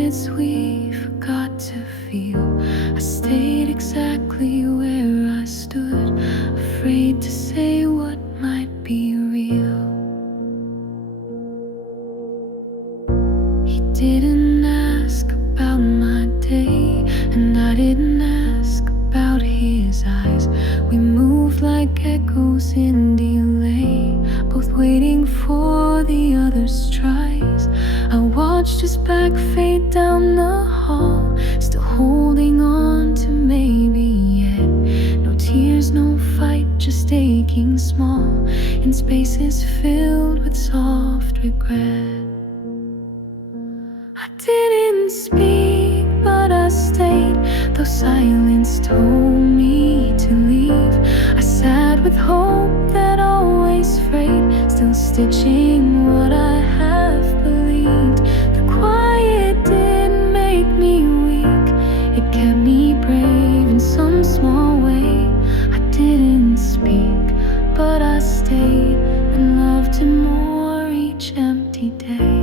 minutes we forgot to feel. I stayed exactly where I stood, afraid to say what might be real. He didn't ask about my day, and I didn't ask about his eyes. We moved like echoes in delay, both waiting for the other's tries. I watched his back fade down the hall, still holding on to maybe yet. No tears, no fight, just aching small, in spaces filled with soft regret. I didn't speak, but I stayed, though silence told me to leave. I sat with hope that always frayed, still stitching what I have believed. The quiet didn't make me weak, it kept me brave in some small way. I didn't speak, but I stayed and loved him more each empty day.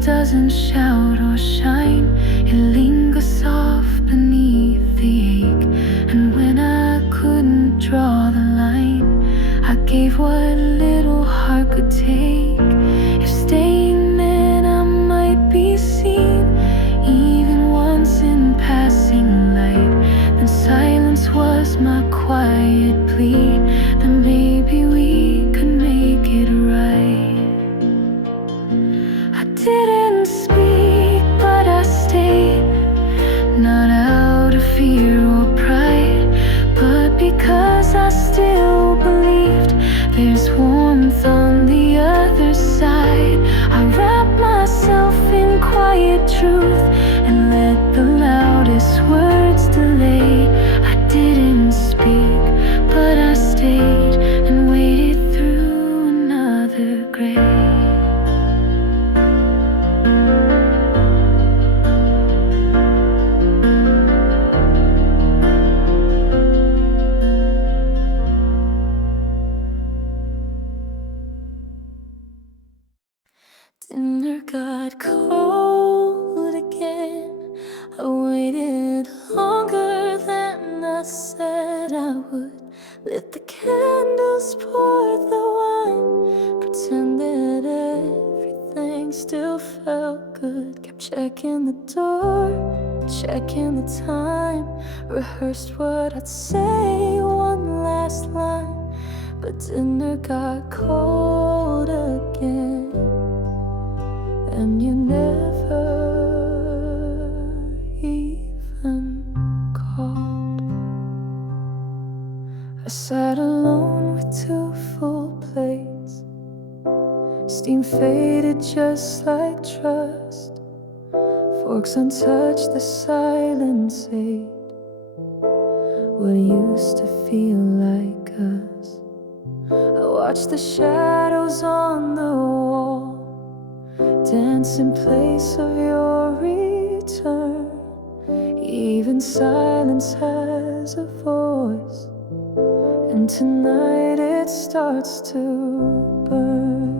Doesn't shout or shine, it lingers soft beneath the ache. And when I couldn't draw the line, I gave what little heart could take. If staying meant I might be seen, even once in passing light, then silence was my quiet plea. Then maybe we could make it right. I didn't speak, but I stayed, not out of fear or pride, but because I still believed there's warmth on the other side. I wrapped myself in quiet truth and let the loudest words delay. I didn't speak, but I stayed and waited through another grave. Dinner got cold again. I waited longer than I said I would. Lit the candles, poured the wine, pretended everything still felt good. Kept checking the door, checking the time, rehearsed what I'd say, one last line. But dinner got cold again, and you never even called. I sat alone with 2 full plates, steam faded just like trust, forks untouched, the silence ate what used to feel like us. I watched the shadows on the wall dance in place of your return. Even silence has a voice, and tonight it starts to burn.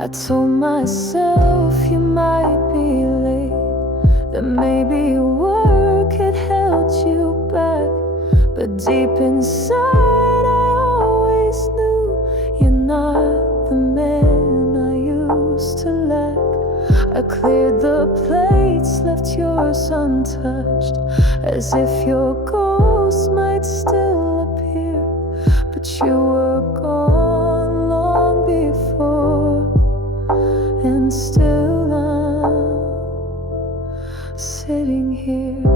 I told myself you might be late, that maybe work had held you back, but deep inside I always knew you're not the man I used to lack. I cleared the plates, left yours untouched, as if your ghost might still appear, but you were gone long before, and still I'm sitting here.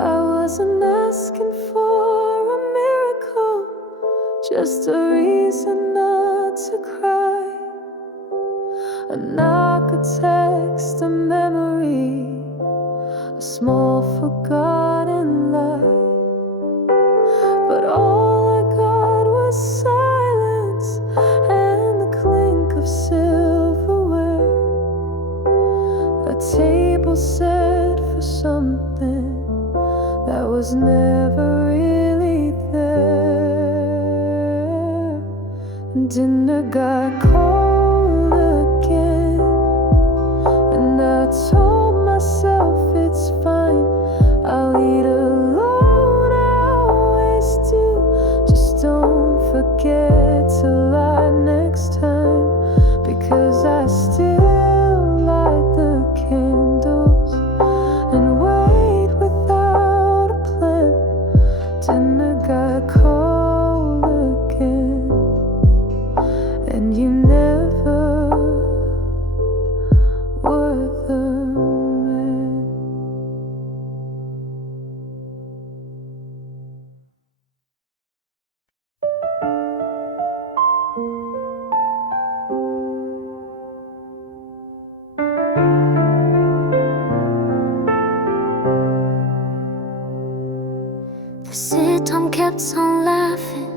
I wasn't asking for a miracle, just a reason not to cry. And I could text a memory, a small forgotten lie. But all I got was silence and the clink of silverware. A table set for something that was never really there. Dinner got cold again, and I told myself it's fine, I'll eat alone, I always do. Just don't forget to lie next time, because I still light the candles and wait without a plan. Dinner got cold again, and you never were the man. The sitcom kept on laughing,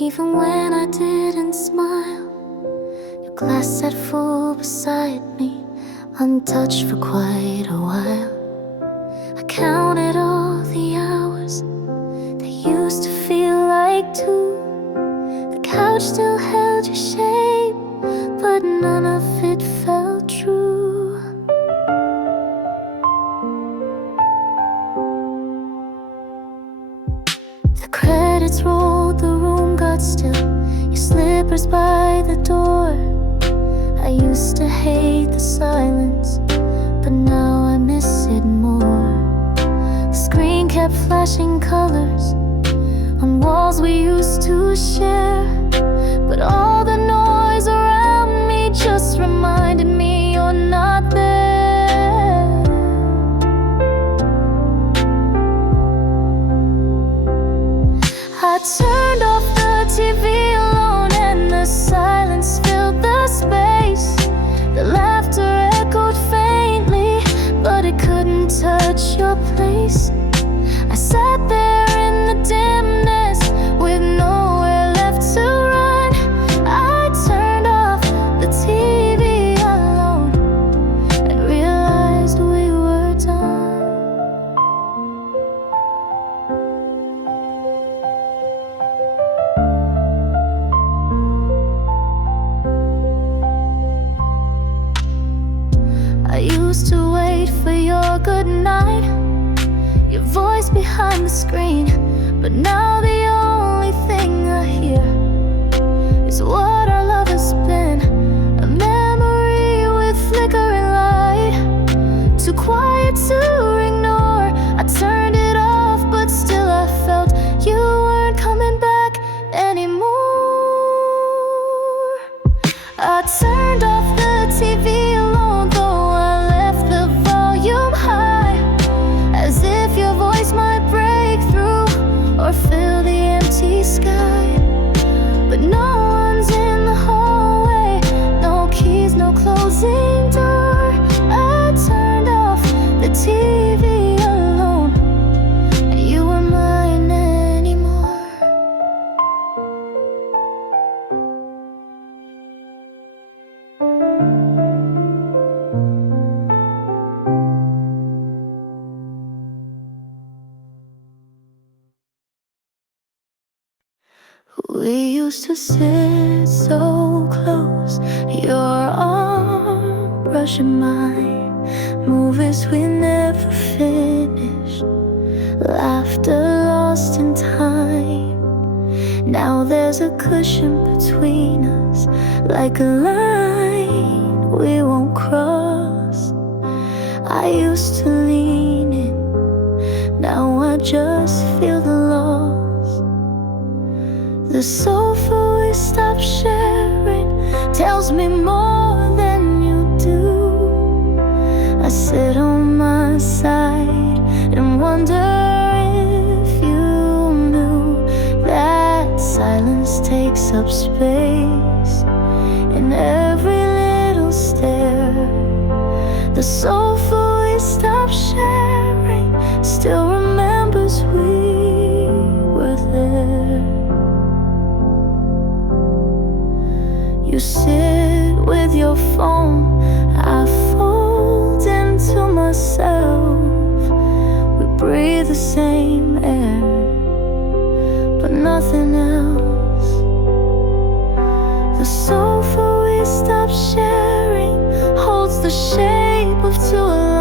even when I didn't smile. Your glass sat full beside me, untouched for quite a while. I counted all the hours that used to feel like two. The couch still held your shape, but none of it felt true. The credits rolled, the room got still, your slippers by the door. I used to hate the silence, but now I miss it more. The screen kept flashing colors on walls we used to share, but all the noise around me just reminded me you're not there. I turned off the TV alone, and the silence filled the space. The laughter echoed faintly, but it couldn't touch your place. I sat there in the dimness with nowhere left to run. I turned off the TV alone and realized we were done. I used to wait for your good night, your voice behind the screen, but now the only thing I hear is what our love has been. A memory with flickering light, too quiet to ignore. I turned it off, but still I felt you weren't coming back anymore. I turned off the TV alone, though I left the volume high, as if your voice might break through or fill the empty sky. But no one's in the hallway, no keys, no closing door. I turned off the TV alone, and you were mine anymore. We used to sit so close, your arm brushing mine, movies we never finished, laughter lost in time. Now there's a cushion between us, like a line we won't cross. I used to lean in, now I just feel the loss. The sofa we stopped sharing tells me more than you do. I sit on my side and wonder takes up space in every little stair. The sofa we stopped sharing still remembers we were there. You sit with your phone, I fold into myself. We breathe the same air, but nothing else. The sofa we stopped sharing holds the shape of two alone.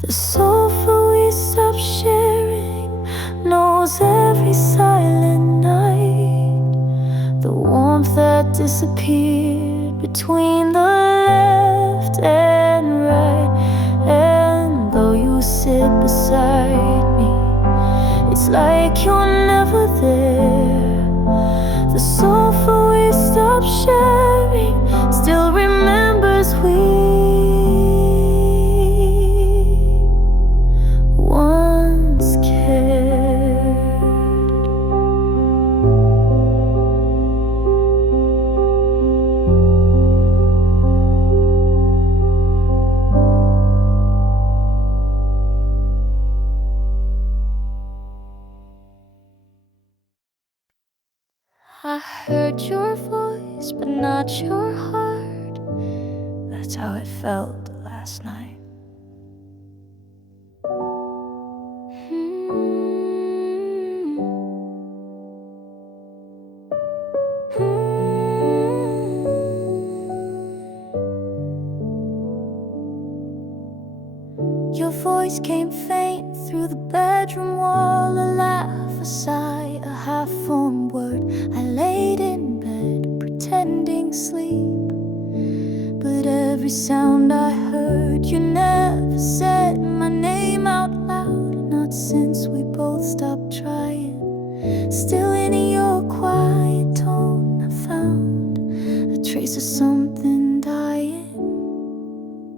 The sofa we stopped sharing knows every silent night. The warmth that disappeared between the left and right. And though you sit beside me, it's like you're never there. The sofa we stopped sharing still remembers we I heard your voice, but not your heart. That's how it felt last night. Your voice came faint through the bedroom wall, a laugh, a sigh, a half-formed word. I laid in bed, pretending sleep, but every sound I heard, you never said my name out loud. Not since we both stopped trying. Still in your quiet tone I found a trace of something dying.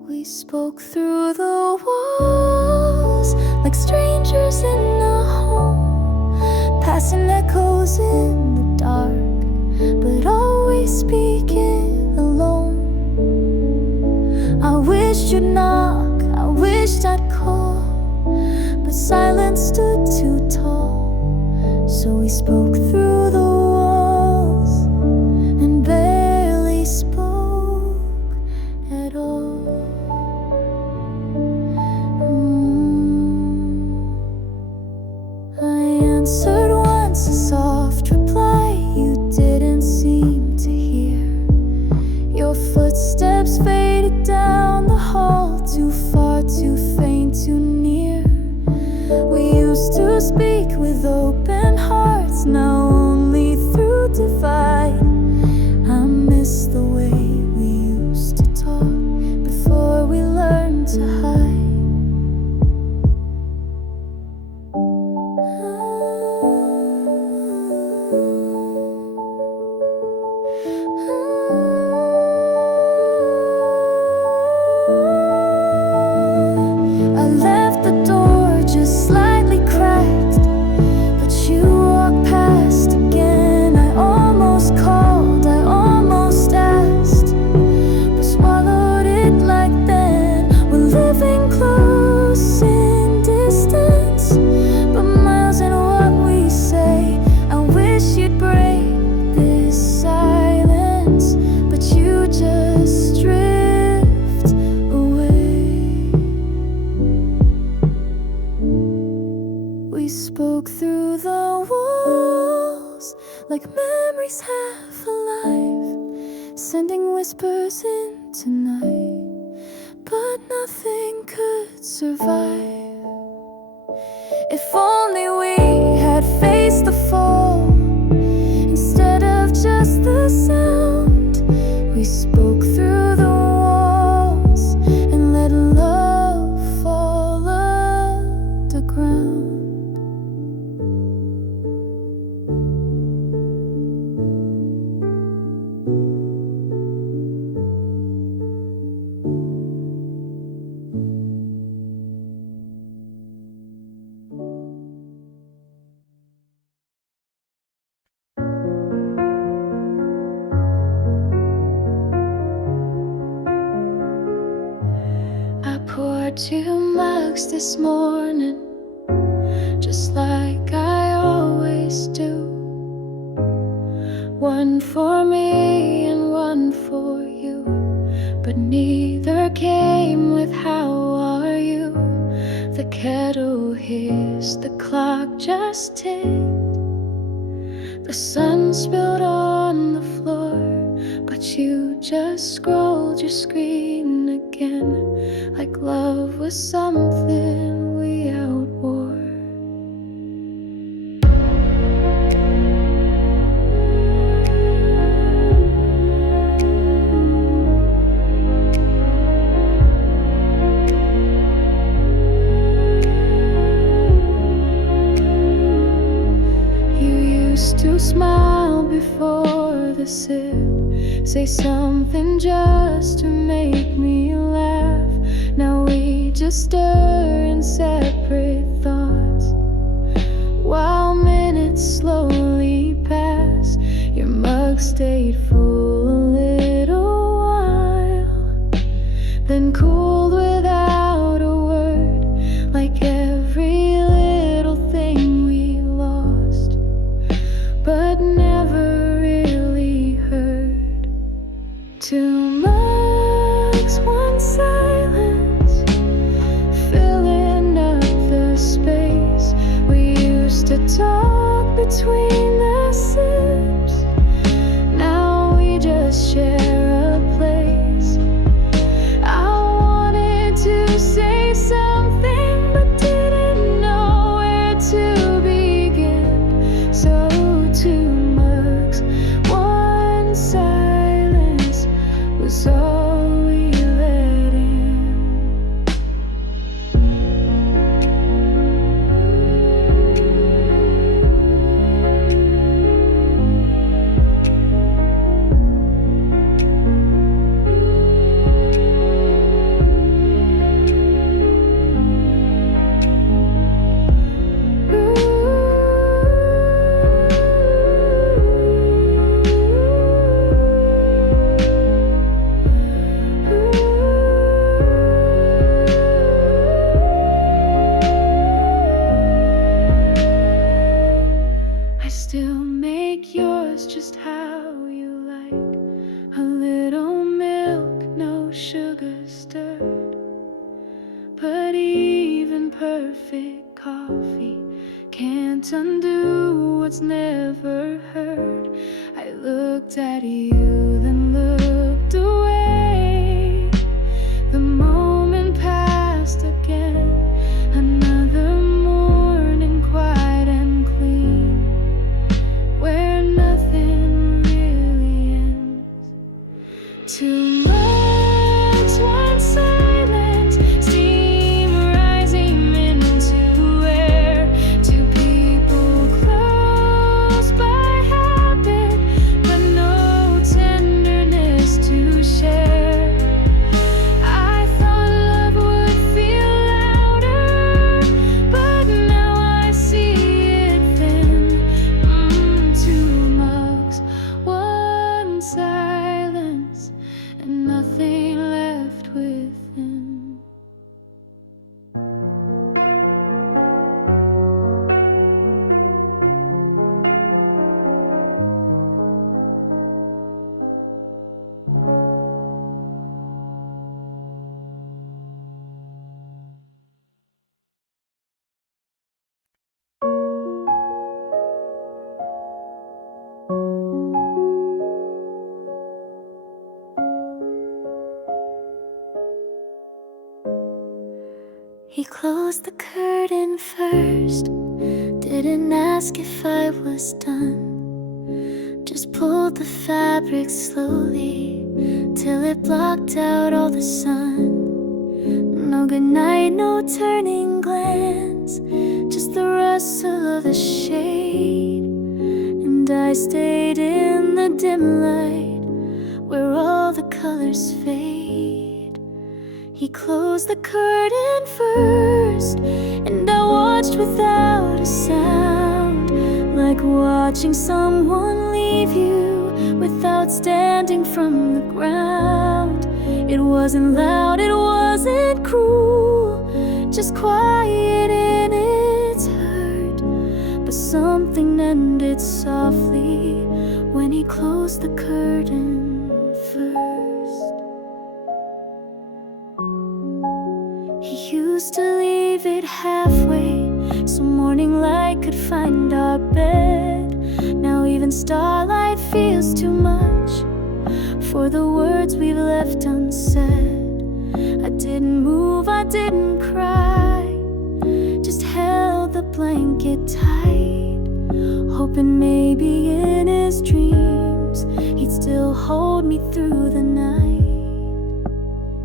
We spoke through the walls like strangers in a home, passing echoes in the dark, but always speaking alone. I wished you'd knock, I wished I'd call, but silence stood too tall. So we spoke through the walls and barely spoke at all. I answered once, a soft reply you didn't seem to hear. Your footsteps faded down the hall, too far, too faint, too near. We used to speak with open hearts, now memories half alive, sending whispers into night, but nothing could survive. If only we had faced the fall instead of just the sound. We spoke through the walls and let love fall underground. Poured 2 mugs this morning, just like I always do. One for me and one for you, but neither came with how are you. The kettle hissed, the clock just ticked, the sun spilled on the floor, but you just scrolled your screen again, like love was something we outwore. You used to smile before the sip, say something just to make me laugh. Now we just stir in separate thoughts, while minutes slowly pass. Your mug stayed full a little while, then cooled without a word, like every little thing we lost, but never really heard. 2 mugs, 1 silence, filling up the space. We used to talk between the sips, now we just share a place. I wanted to say something, but didn't know where to begin. So 2 mugs, 1 silence was all we let in. I still make yours just how you like, a little milk, no sugar stirred, but even perfect coffee can't undo what's never heard. I looked at you, then looked away. The moment passed again, another morning quiet and clean, where nothing really ends. 2 mugs, 1 silence, steam rising into air. 2 people close by habit, but no tenderness to share. I thought love would feel louder, but now I see it thin. 2 mugs, 1 silence, and nothing He closed the curtain first, didn't ask if I was done, just pulled the fabric slowly till it blocked out all the sun. No goodnight, no turning glance, just the rustle of the shade. And I stayed in the dim light where all the colors fade. He closed the curtain first, and I watched without a sound, like watching someone leave you without standing from the ground. It wasn't loud, it wasn't cruel, just quiet in its hurt. But something ended softly when he closed the curtain first. He used to leave it halfway so morning light could find our bed. Now even starlight feels too much for the words we've left unsaid. I didn't move, I didn't cry, just held the blanket tight, hoping maybe in his dreams he'd still hold me through the night.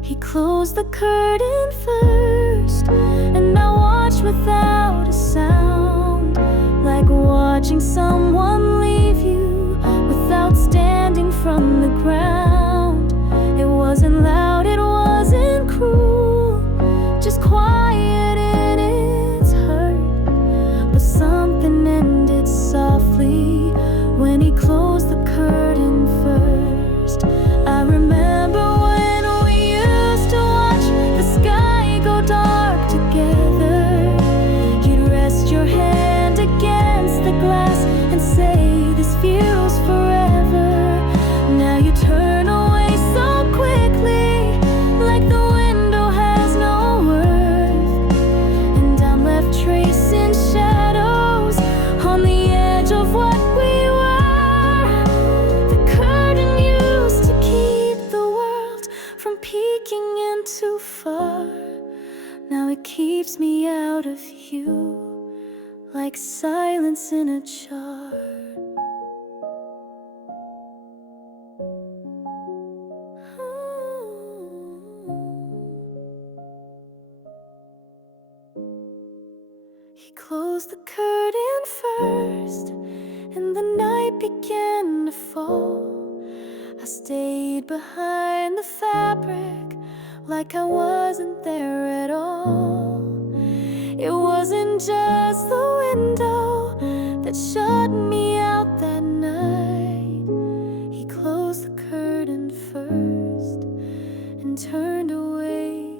He closed the curtain first, and I watched without a sound, like watching someone leave you without standing from the ground. It wasn't loud, it wasn't cruel, just quiet in its hurt. But something ended softly when he closed the curtain first. I remember when we used to watch the sky go dark together. You'd rest your hand against the glass and say, this feels forever. Now you turn away so quickly, like the window has no worth, and I'm left tracing shadows on the edge of what we were. The curtain used to keep the world from peeking in too far. Now it keeps me out of view, like silence in a jar. He closed the curtain first, and the night began to fall. I stayed behind the fabric like I wasn't there at all. It wasn't just the window that shut me out that night. He closed the curtain first and turned away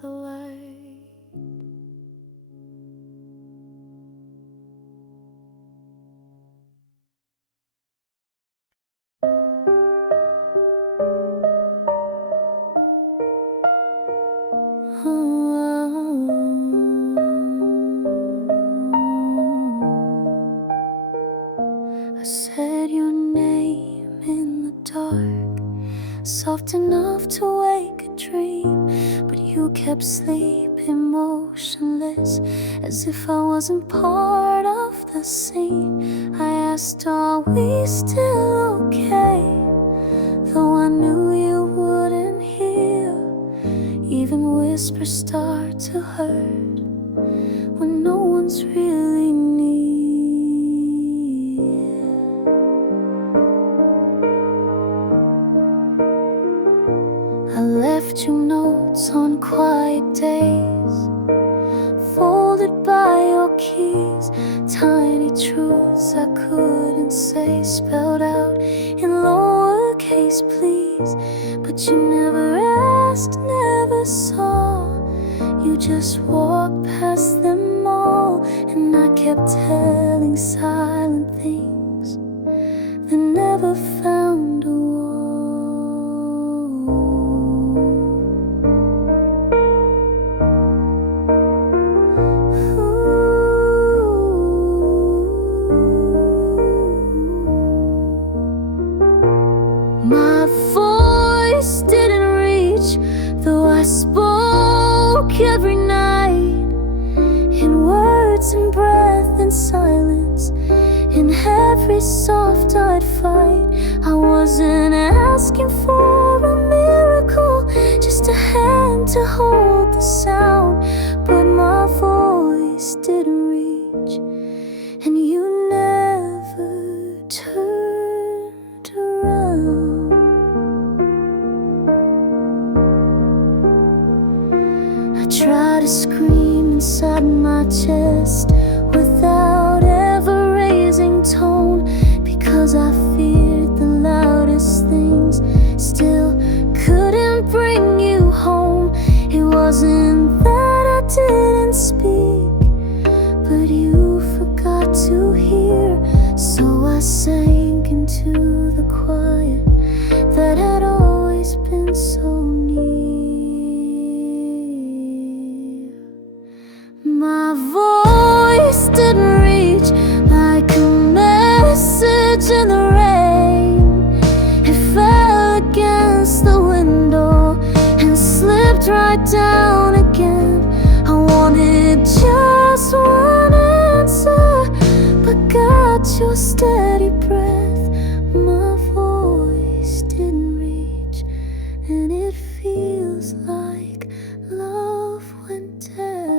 the light. I said your name in the dark, soft enough to wake a dream, but you kept sleeping motionless, as if I wasn't part of the scene. I asked, are we still okay? Though I knew you wouldn't hear, even whispers start to hurt when no one's really near. I left you notes on quiet days, folded by your keys, tiny truths I couldn't say, spelled out in lowercase please. But you never asked, never saw, you just walked past them all. And I kept telling silent things that never found a wall. My voice didn't reach, though I spoke every night. every soft I'd fight. I wasn't asking for a miracle, just a hand to hold the sound. But my voice didn't reach, and you never turned around. I tried to scream inside my chest without ever raising tone, because I feared the loudest things still couldn't bring you home. It wasn't that I didn't speak, but you forgot to hear. So I sank into the quiet that had always been so near. My voice didn't reach like a message in the rain. It fell against the window and slipped right down again. I wanted just one answer, but got your steady breath. My voice didn't reach, and it feels like love went deaf.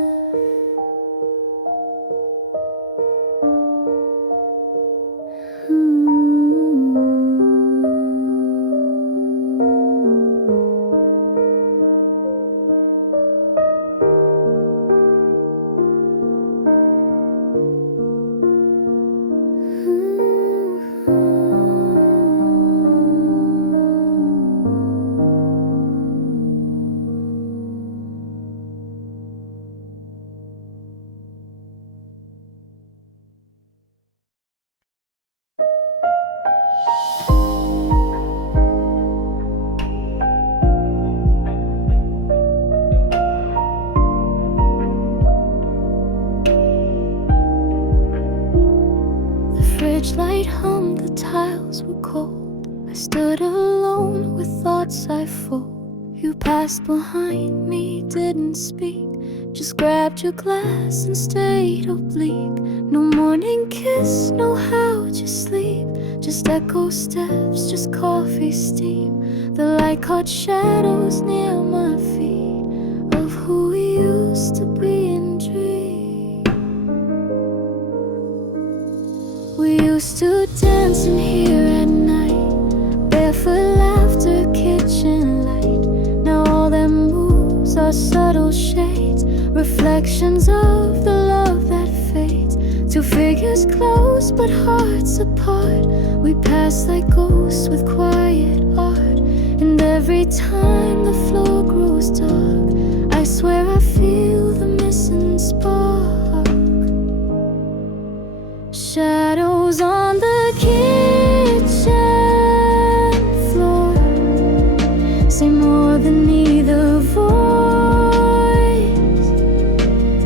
Light hummed, the tiles were cold. I stood alone with thoughts I fold. You passed behind me, didn't speak, just grabbed your glass and stayed oblique. No morning kiss, no how'd you sleep, just echo steps, just coffee steam. The light caught shadows near my feet of who we used to be in dreams. We used to dance in here at night, barefoot laughter, kitchen light. Now all that moves are subtle shades, reflections of the love that fades. Two figures close but hearts apart. We pass like ghosts with quiet art, and every time the floor grows dark, I swear I feel the missing spark. Shadows on the kitchen floor say more than either voice.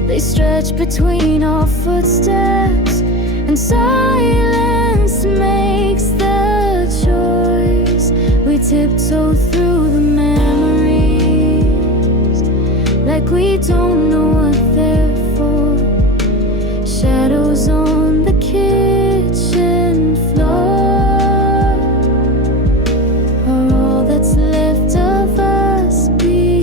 They stretch between our footsteps, and silence makes the choice. We tiptoe through the memories like we don't know what they're for. Shadows on the kitchen floor are all that's left of us before.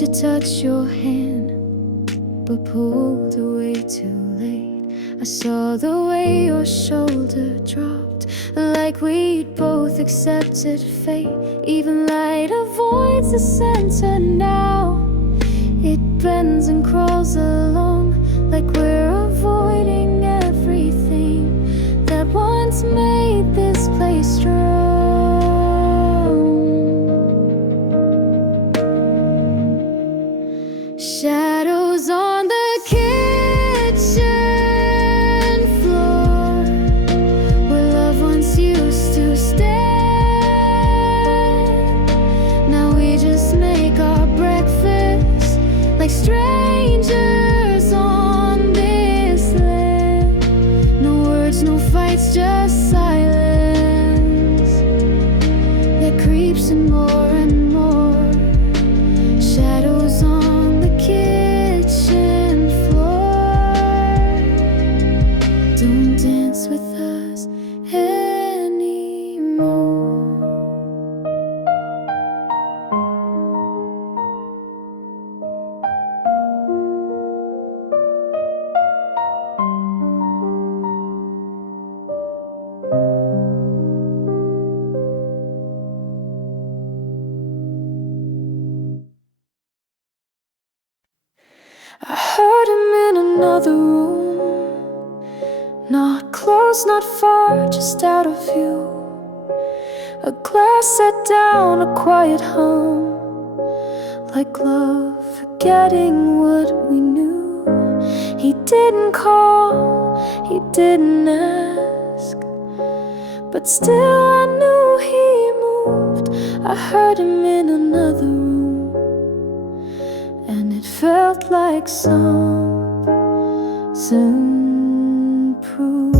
To touch your hand, but pulled away too late. I saw the way your shoulder dropped, like we'd both accepted fate. Even light avoids the center now. It bends and crawls along, like we're avoiding everything that once made this place strong. Shadows on the kitchen floor another room. Not close, not far, just out of view. A glass set down, a quiet hum, like love forgetting what we knew. He didn't call, he didn't ask, but still I knew he moved. I heard him in another room, and it felt like something proved.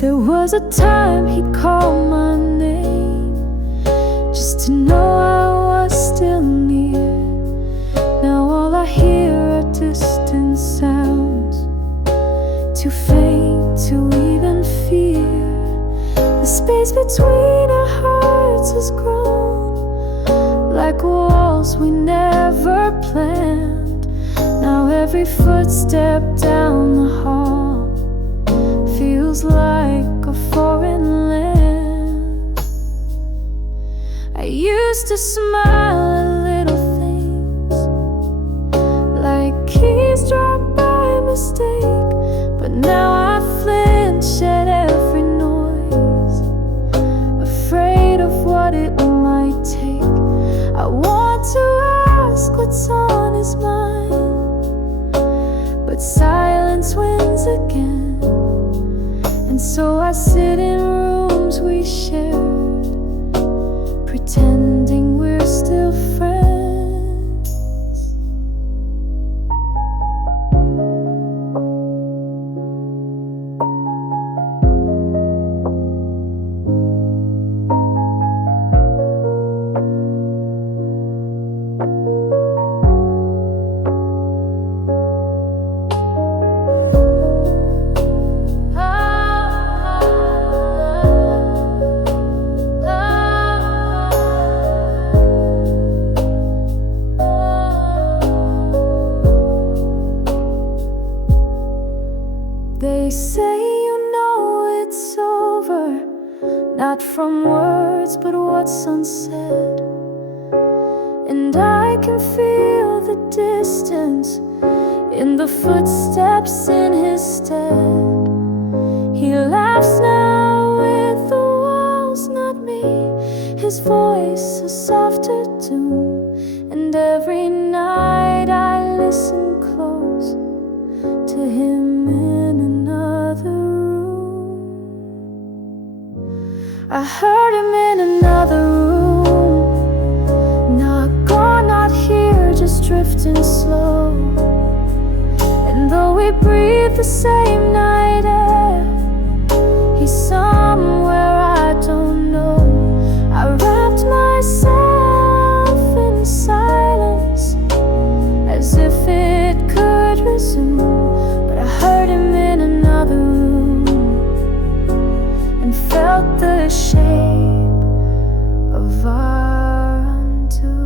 There was a time he'd call my name, just to know I was still near. Now all I hear are distant sounds, too faint to even fear. The space between our hearts has grown, like walls we never planned. Now every footstep down the hall feels like a foreign land. I used to smile at little things, like keys dropped by mistake, but now I flinch at every noise, afraid of what it might take. I want to ask what's on his mind, but silence wins again. And so I sit in rooms we shared, pretending we're still friends. They say you know it's over, not from words but what's unsaid. And I can feel the distance in the footsteps in his stead. He laughs now with the walls, not me. His voice a softer tune, and every night I listen close to him in another room. I heard him in another room, not gone, not here, just drifting slow. And though we breathe the same night air, he's somewhere I don't know. I wrapped myself in silence, as if it could resume. But I heard him in another room, and felt the shape of our undo.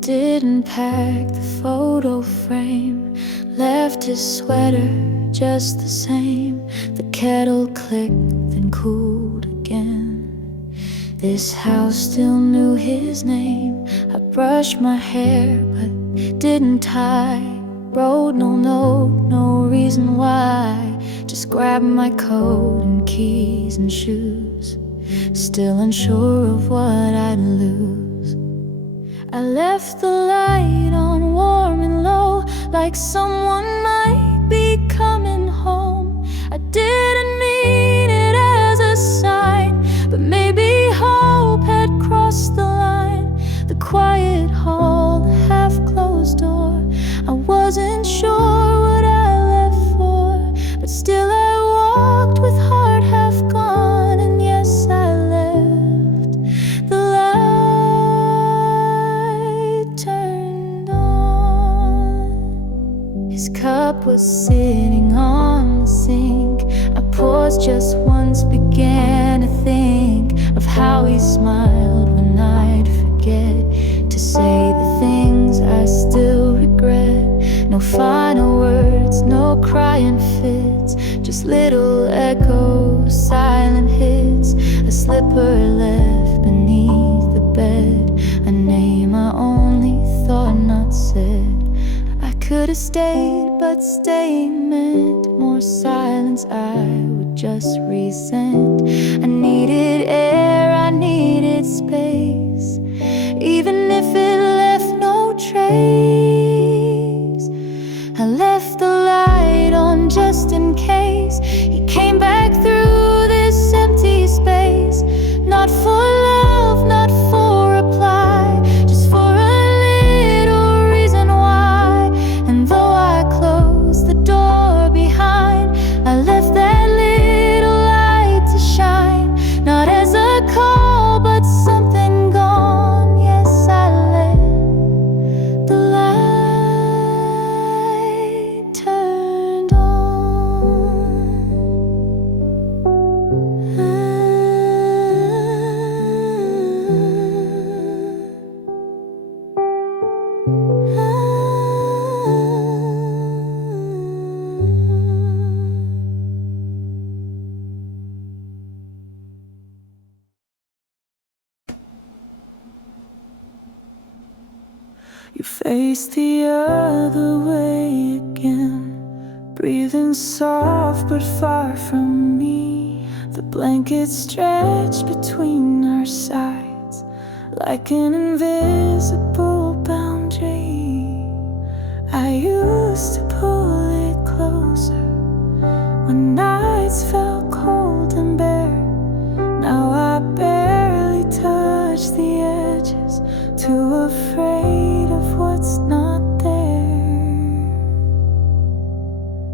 Didn't pack the photo frame, left his sweater just the same. The kettle clicked then cooled again. This house still knew his name. I brushed my hair but didn't tie, wrote no note, no reason why. Just grabbed my coat and keys and shoes, still unsure of what I'd lose. I left the light on warm and low, like someone might be coming home. I didn't mean it as a sign, but maybe hope had crossed the line. The quiet hall, the half-closed door, I wasn't sure what I left for, but still I walked with heart half gone. And yes, I left the light was sitting on the sink. I paused just once, began to think of how he smiled when I'd forget to say the things I still regret. No final words, no crying fits, just little echoes, silent hits. A slipper left beneath the bed, a name I only thought not said. I could've stayed, but staying meant more silence I would just resent. I needed air, I needed space, even if it left no trace. I left the light on just in case he came back through this empty space. Not for love, not for reply, just for a little reason why. And though I closed the door behind, I left that little light to shine. Not as a call, but something gone. Yes, I let the light turned on. You face the other way again, breathing soft but far from me. The blanket stretched between our sides like an invisible boundary. I used to pull it closer when nights felt cold and bare. Now I barely touch the edges, too afraid of what's not there.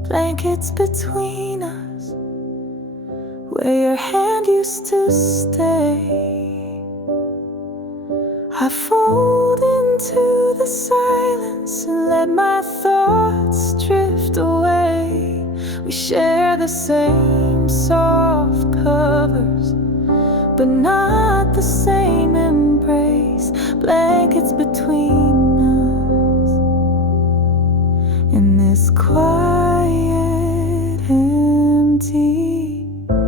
Blankets between us, where your hand used to stay. I fold into the silence and let my thoughts drift away. We share the same soft covers, but not the same embrace. Blankets between us in this quiet, empty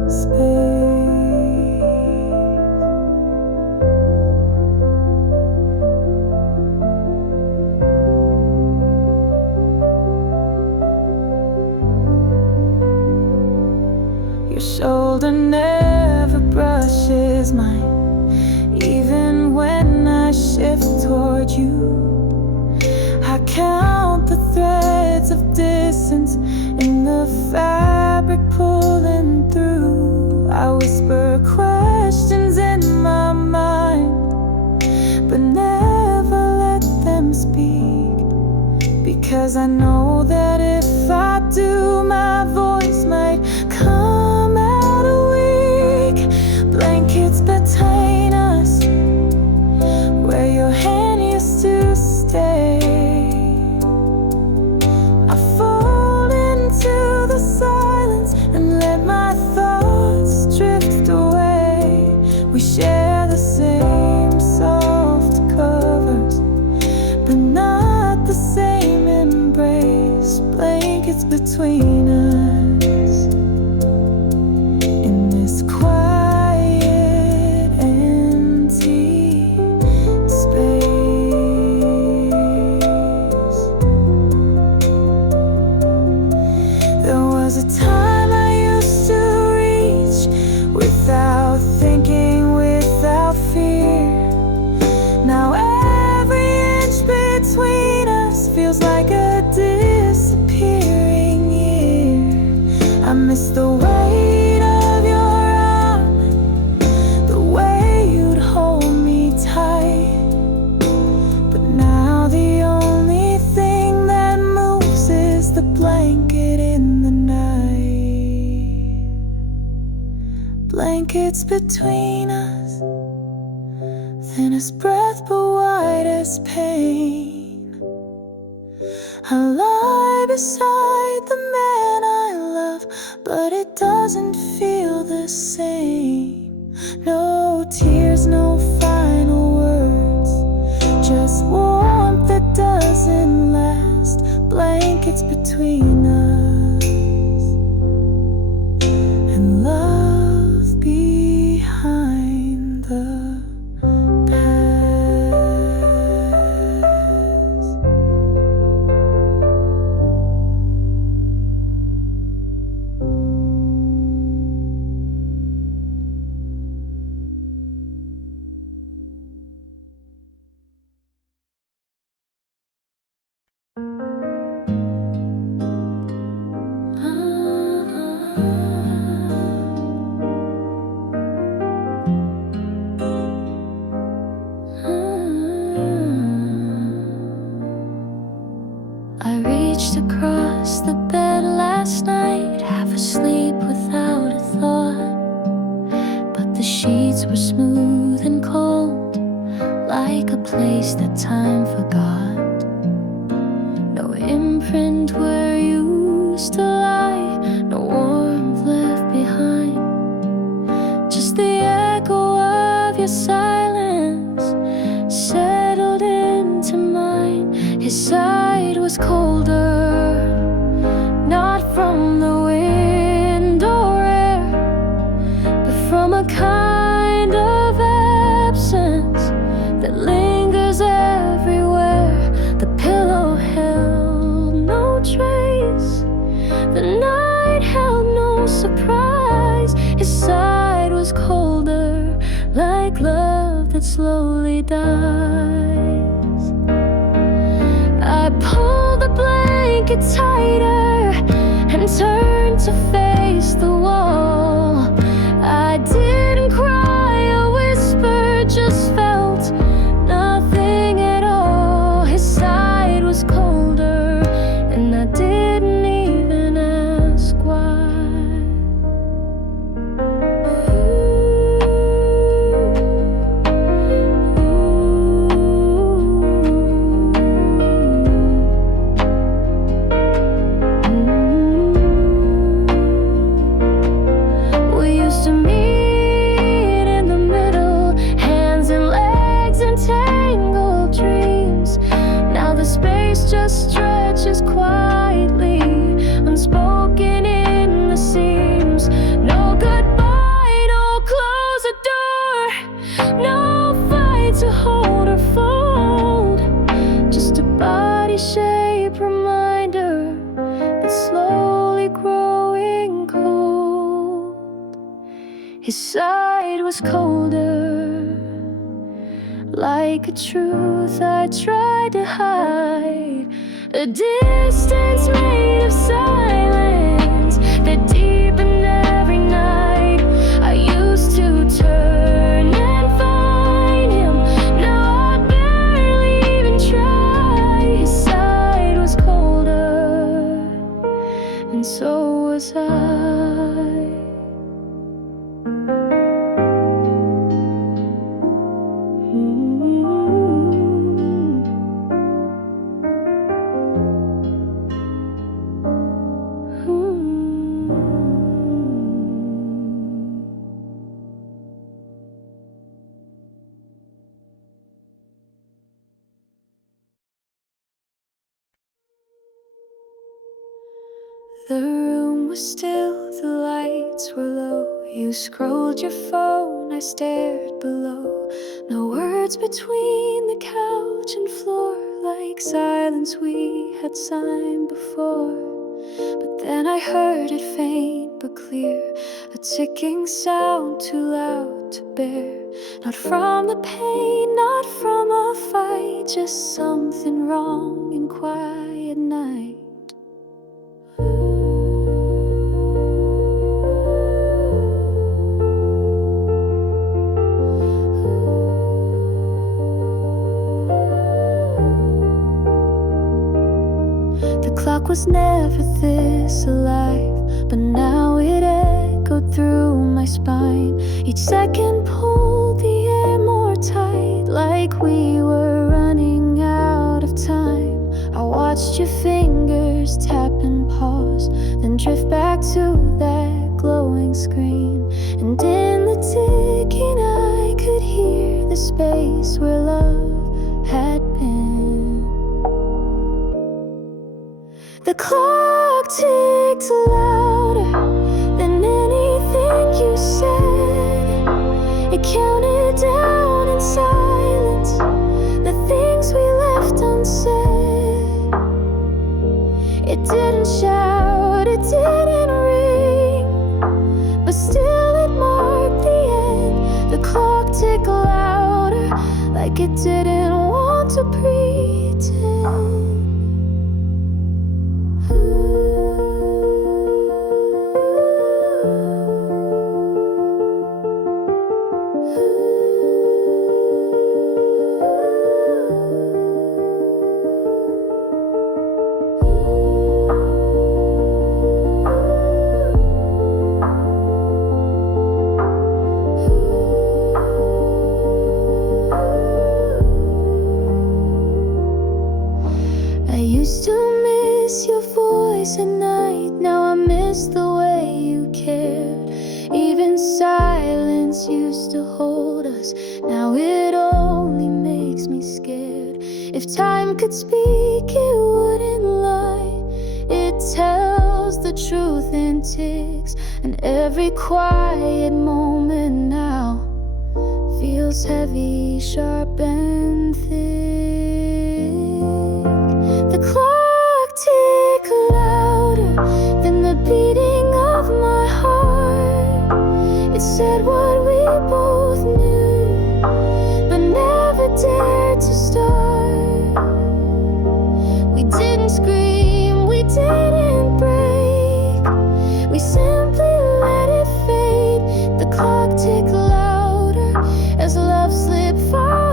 space. Your shoulder never brushes mine, even when I shift toward you. I count the threads of distance in the fabric pulling through. I whisper questions in my mind, but never let them speak, because I know that if I do, my voice might come out weak. Blankets between us, where your hand used to stay. I fall into the silence and let my thoughts drift away. We share the same soft covers, but not the same embrace. Blankets between us in this quiet, empty space. There was a time I used to reach without thinking, without fear. Now every inch between us feels like a disappearing year. I miss the weight of your arm, the way you'd hold me tight. But now the only thing that moves is the blanket in the night. Blankets between us, thin as breath but wide as pain. I lie cry beside the man I love, but it doesn't feel the same. No tears, no final words, just warmth that doesn't last, blankets between us, and love behind the past. I reached across the bed last night, half asleep without a thought, but the sheets were smooth and cold, like a place that time forgot. No imprint where you used to lie, no warmth left behind, just the echo of your silence settled into mine. His side was colder, not from the wind or air, but from a kind of absence that lingers everywhere. The pillow held no trace, the night held no surprise. His side was colder, like love that slowly dies. I pulled the blanket tighter and turned to face the wall. I didn't cry or whisper, just felt nothing at all. His side was colder, and I didn't even ask why. We used to meet in the middle, hands and legs and tangled dreams. Now the space just stretches quietly, unspoken in the seams. No goodbye, no close the door, no fight to hold or fold, just a body-shaped reminder that's slowly growing cold. His side was colder, like a truth I tried to hide, a distance made of silence that deepened every night. I used to turn and find him, now I barely even try. His side was colder, and so was I. The room was still, the lights were low. You scrolled your phone, I stared below. No words between the couch and floor, like silence we had signed before. But then I heard it faint but clear, a ticking sound too loud to bear. Not from the pain, not from a fight, just something wrong in quiet night. The clock was never this alive, but now it echoed through my spine. Each second pulled the air more tight, like we were running out of time. I watched your fingers tap screen, and in the ticking I could hear the space where love had been. The clock ticked louder than anything you said. It counted down in silence the things we left unsaid. It didn't shout, it didn't ring, but still it marked the end. The clock ticked louder, like it didn't want to pretend. I used to miss your voice at night. Now I miss the way you cared. Even silence used to hold us. Now it only makes me scared. If time could speak, it wouldn't lie. It tells the truth in ticks, and every quiet moment now feels heavy, sharp and thick. The clock ticked louder than the beating of my heart. It said what we both knew, but never dared to start. We didn't scream, we didn't break, we simply let it fade. The clock ticked louder as love slipped far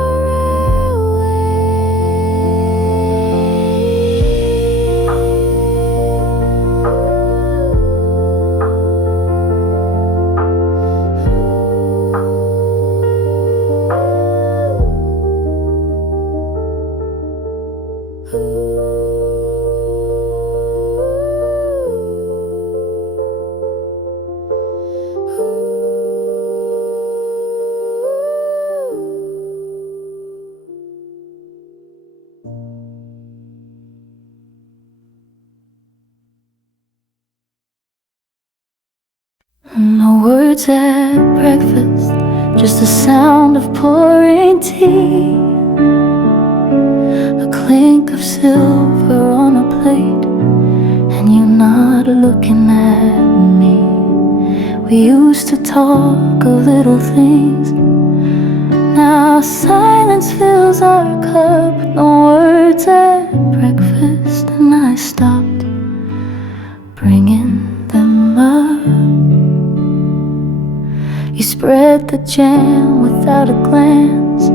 No words at breakfast, just the sound of pouring tea, a clink of silver on a plate, and you not looking at me. We used to talk of little things, now silence fills our cup. No words at breakfast, and I stopped bringing them up. You spread the jam without a glance.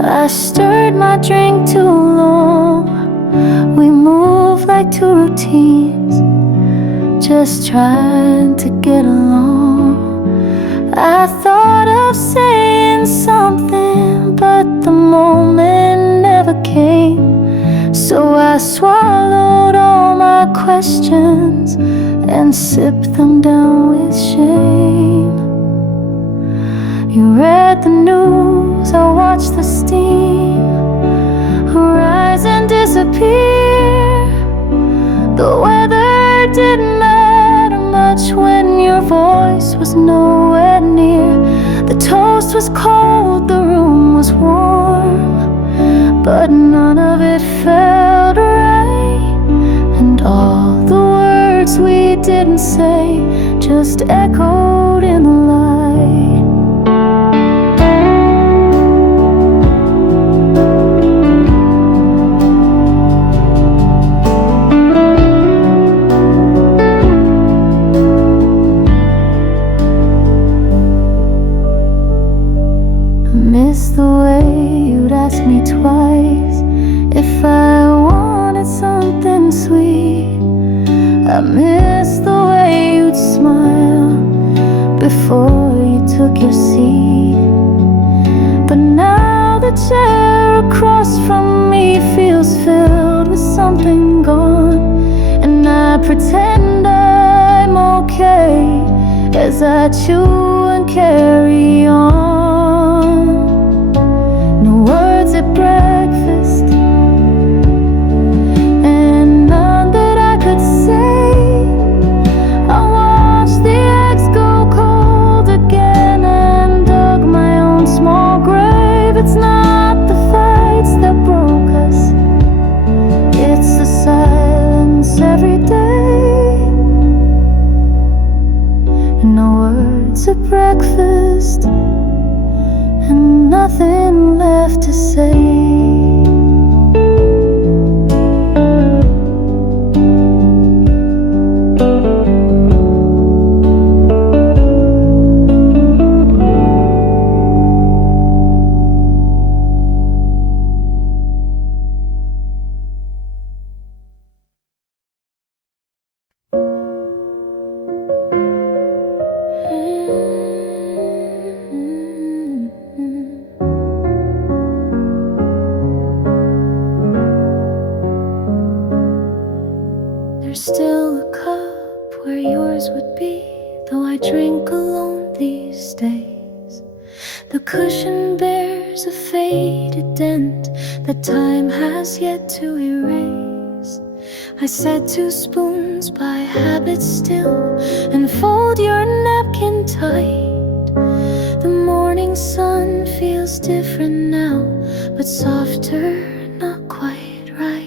I stirred my drink too long. We moved like two routines, just trying to get along. I thought of saying something, but the moment never came. So I swallowed all my questions and sipped them down with shame. You read the news, I watched the steam rise and disappear. The weather didn't matter much when your voice was nowhere near. The toast was cold, the room was warm, but none of it felt right. And all the words we didn't say just echoed in the light. Miss the way you'd ask me twice if I wanted something sweet. I miss the way you'd smile before you took your seat. But now the chair across from me feels filled with something gone, and I pretend I'm okay as I chew and carry on. No words at breakfast, and none that I could say. I watched the eggs go cold again and dug my own small grave. It's not the fights that broke us, it's the silence every day. No words at breakfast, and nothing left to say. There's still a cup where yours would be, though I drink alone these days. The cushion bears a faded dent that time has yet to erase. I set 2 spoons by habit still and fold your napkin tight. The morning sun feels different now, but softer, not quite right.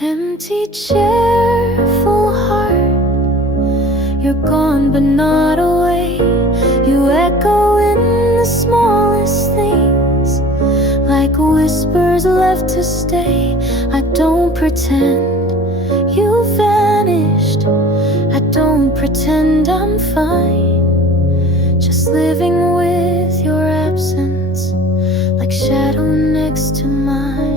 Empty chair, full heart, you're gone but not away. You echo in the smallest things, like whispers left to stay. I don't pretend you vanished, I don't pretend I'm fine, just living with your absence, like shadow next to mine.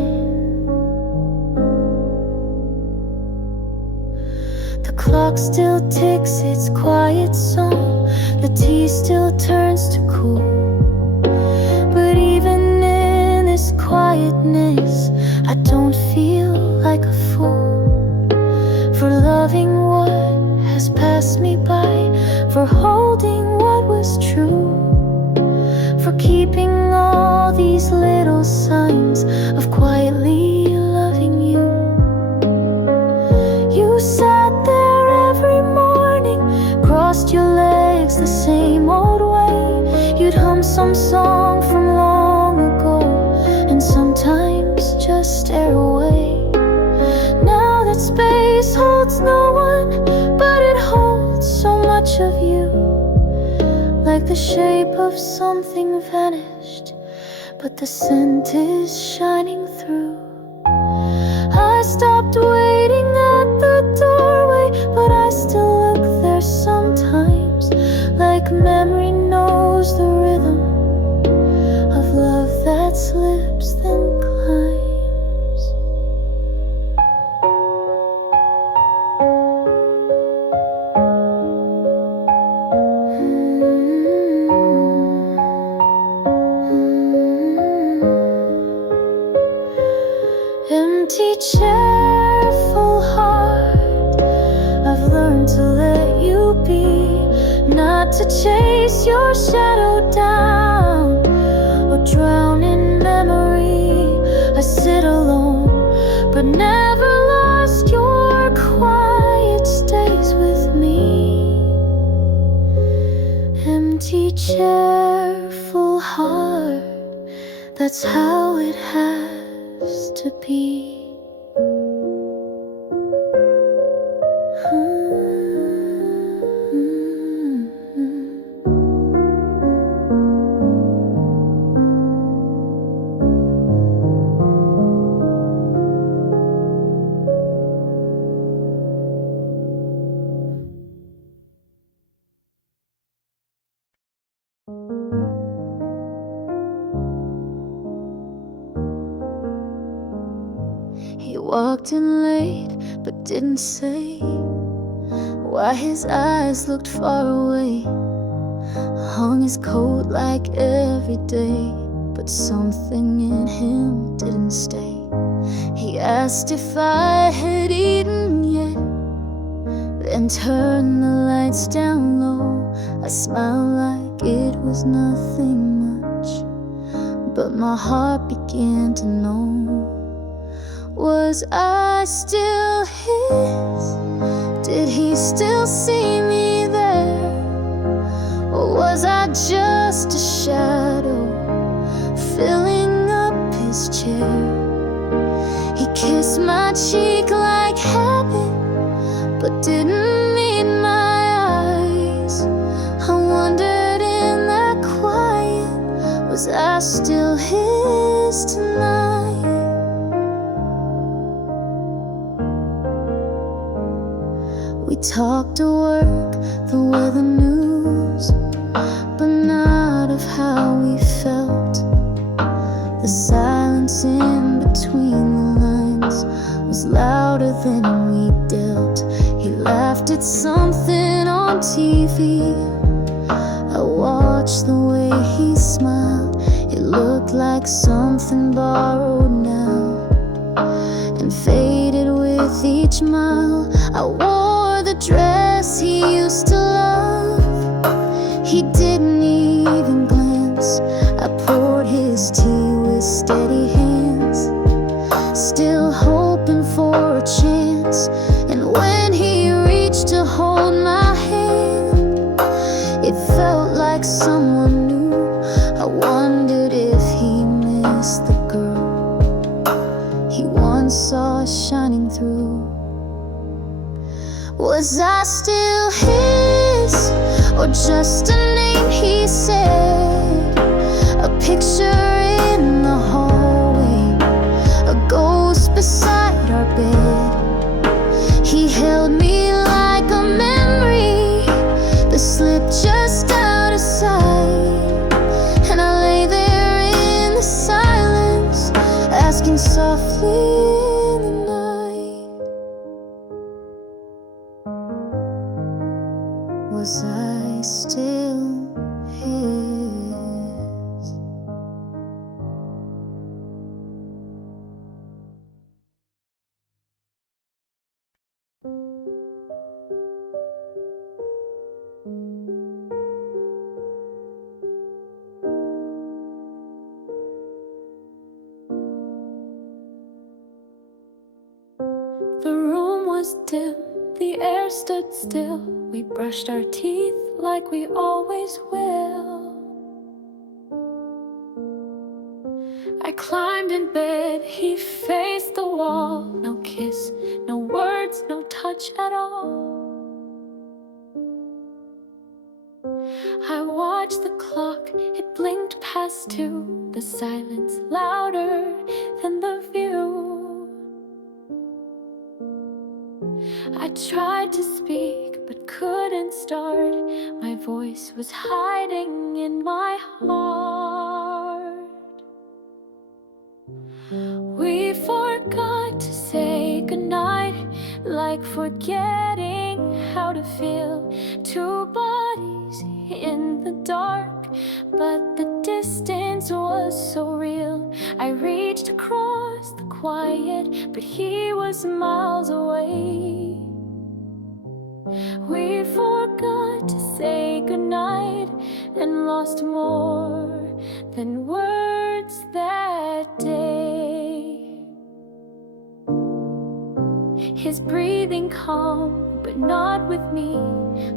The clock still ticks its quiet song, the tea still turns to cool. But even in this quietness, I don't feel like a fool for loving what has passed me by, for holding what was true, for keeping all these little signs of quietly loving you. You sat there every morning, crossed your legs the same old way. You'd hum some song from long ago and sometimes just stare away. Now that space holds no one, but it holds so much of you, like the shape of something vanished, but the scent is shining through. I stopped waiting at the doorway, but I still look there sometimes, like memory knows the rhythm of love that slips then climbs. Empty chair, full heart, I've learned to let you be, not to chase your shadow down or drown in memory. I sit alone, but never lost your quiet stays with me. Empty chair, full heart, that's how it has to be. He walked in late but didn't say why his eyes looked far away. Hung his coat like every day, but something in him didn't stay. He asked if I had eaten yet. then turn the lights down low. I smiled like it was nothing much, but my heart began to know. Was I still his? Did he still see me there? Or was I just a shadow filling up his chair? He kissed my cheek like habit, but didn't meet my eyes. I wondered in that quiet, was I still his tonight? We talked to work, the weather news, but not of how we felt. The silence in between the lines was louder than we dealt. He laughed at something on TV. I watched the way he smiled. It looked like something borrowed now and faded with each mile. I wore the dress he used to love. He didn't even glance. I poured his tea with steady hands, still hoping for a chance. And when he reached to hold my hand, it felt like someone new. I wondered if he missed the girl he once saw shining through. Was I still his, or just a name he said? A picture in the hallway, a ghost beside our bed. He held me like a memory that slipped just out of sight. And I lay there in the silence, asking softly in the night, was I still his? The room was dim, the air stood still. We brushed our teeth like we always will. I climbed in bed, he faced the wall. No kiss, no words, no touch at all. I watched the clock, it blinked past 2. The silence louder than the view. I tried to speak but couldn't start. My voice was hiding in my heart. We forgot to say goodnight, like forgetting how to feel. 2 bodies in the dark, but the distance was so real. I reached across the quiet, but he was miles away. We forgot to say goodnight and lost more than words that day. His breathing calm, but not with me,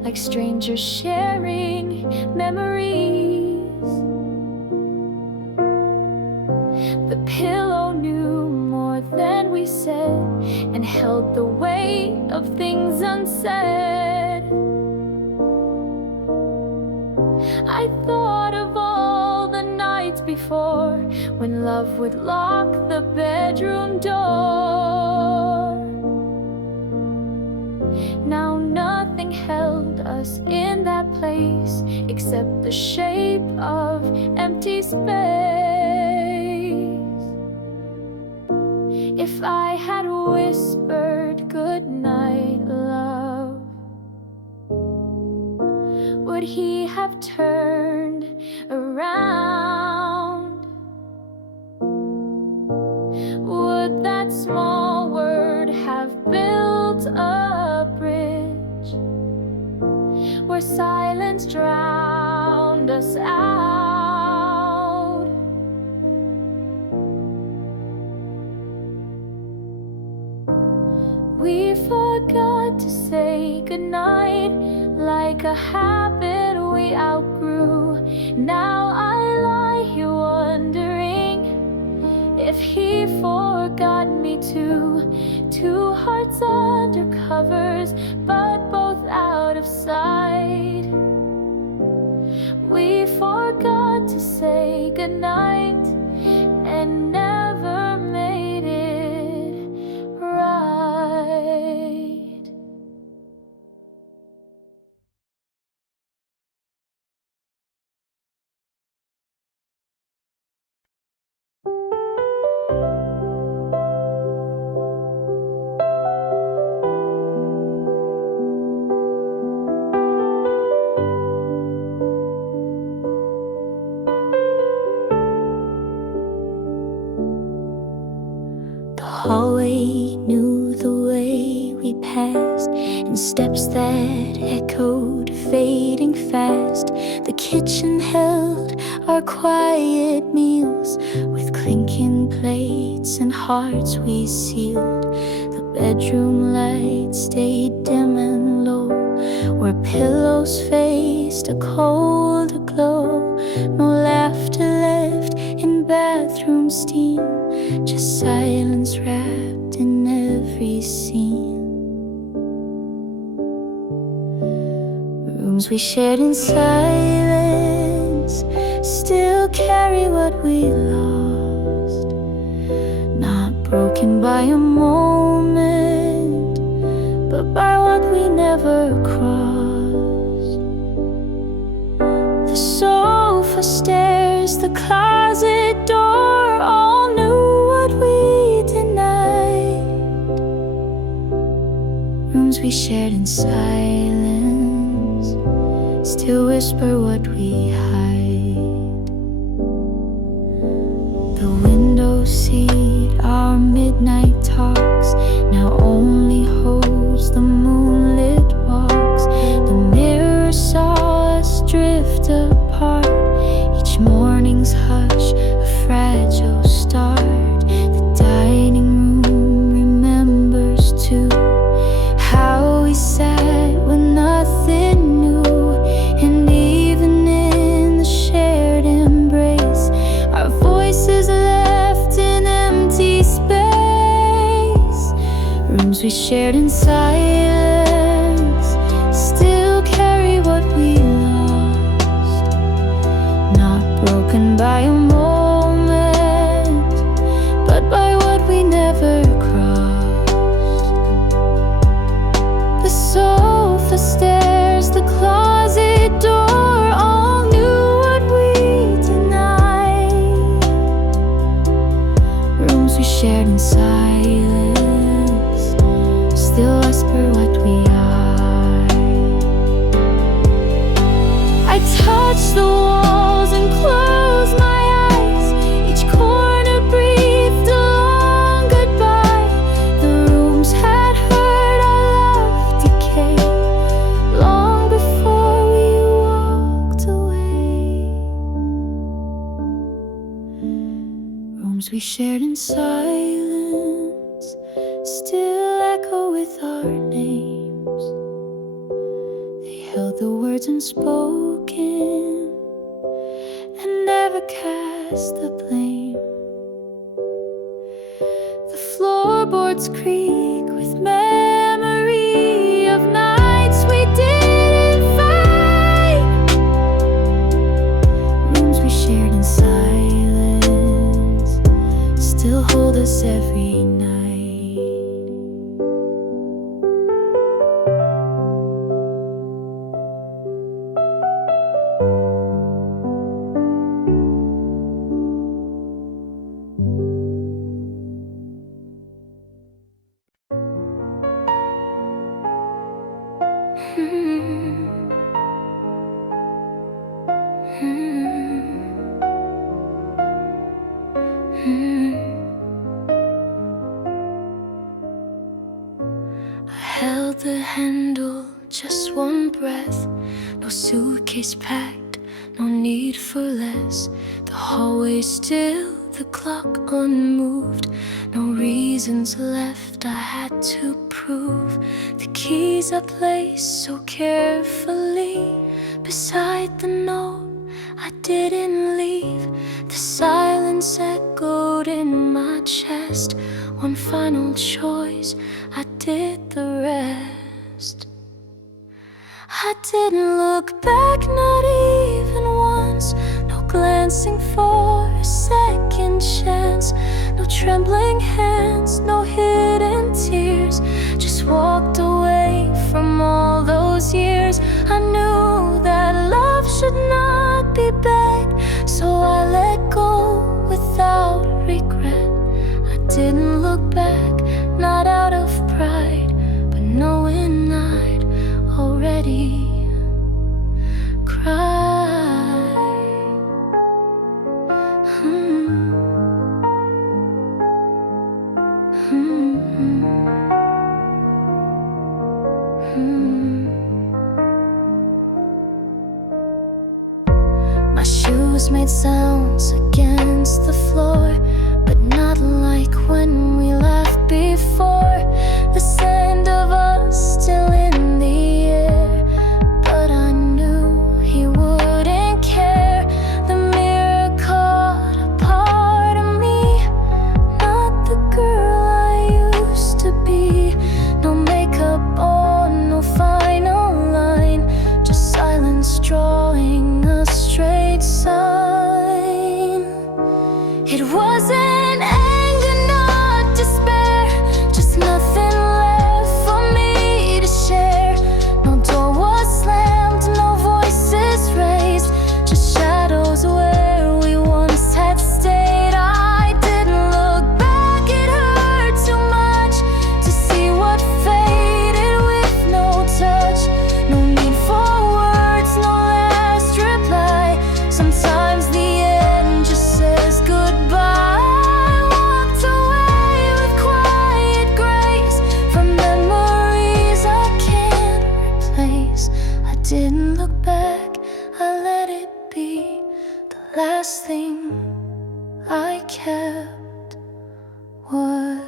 like strangers sharing memories. The pillow knew more than we said and held the weight of things unsaid. I thought of all the nights before when love would lock the bedroom door. Now nothing held us in that place except the shape of empty space. If I had whispered goodnight, love, would he have turned around? Would that small word have built a bridge where silence drowned us out. We forgot to say goodnight, like a habit we outgrew. Now I lie here wondering if he forgot me too. Two hearts under covers, but both out of sight. We forgot to say goodnight and never made it right. Hallway knew the way we passed, and steps that echoed, fading fast. The kitchen held our quiet meals, with clinking plates and hearts we sealed. The bedroom light stayed dim and low, where pillows faced a colder glow. No laughter left in bathroom steam, just silence wrapped in every scene. Rooms we shared in silence still carry what we lost, not broken by a moment, but by what we never crossed. The sofa, stairs, the closet door, all knew what we denied. Rooms we shared in silence still whisper what we hide. The window seat, our midnight talks, now only holds the moonlit walks. The mirror saw us drift apart, each morning's hush a fragile start. The dining room remembers too, how we sat when nothing new. And even in the shared embrace, our voices left in empty space. Rooms we shared in silence still carry what we lost, not broken by a moment, but by what we never crossed. The sofa, stairs, the closet door, all knew what we denied. Rooms we shared in silence still whisper what we are. I touch the walls and close my eyes, each corner breathed a long goodbye. The rooms had heard our love decay long before we walked away. Rooms we shared in silence still echo with our names. They held the words unspoken and never cast the blame. The floorboards creak with memory of nights we didn't fight. Rooms we shared in silence still hold us every night. No suitcase packed, no need for less. The hallway still, the clock unmoved. No reasons left I had to prove. The keys I placed so carefully beside the note I didn't leave. The silence echoed in my chest. One final choice, I did the rest. I didn't look back, not even once. No glancing for a second chance. No trembling hands, no hidden tears. Just walked away from all those years. I knew that love should not be begged, so I let go without regret. I didn't look back, not out of pride, but knowing I'd already cried. My shoes made sounds against the floor, but not like when we laughed before. The scent of us still in the air, but I knew he wouldn't care. The mirror caught a part of me, not the girl I used to be. No makeup on, no final line, just silence drawing a straight sign. It wasn't anger, not despair, just nothing left for me to share. No door was slammed, no voices raised, just shadows where we once had stayed. I didn't look back, it hurt too much to see what faded with no touch. No need for words, no last reply. Sometimes the end just says goodbye. Walked away with quiet grace from memories I can't replace. I didn't look back, I let it be. The last thing I kept was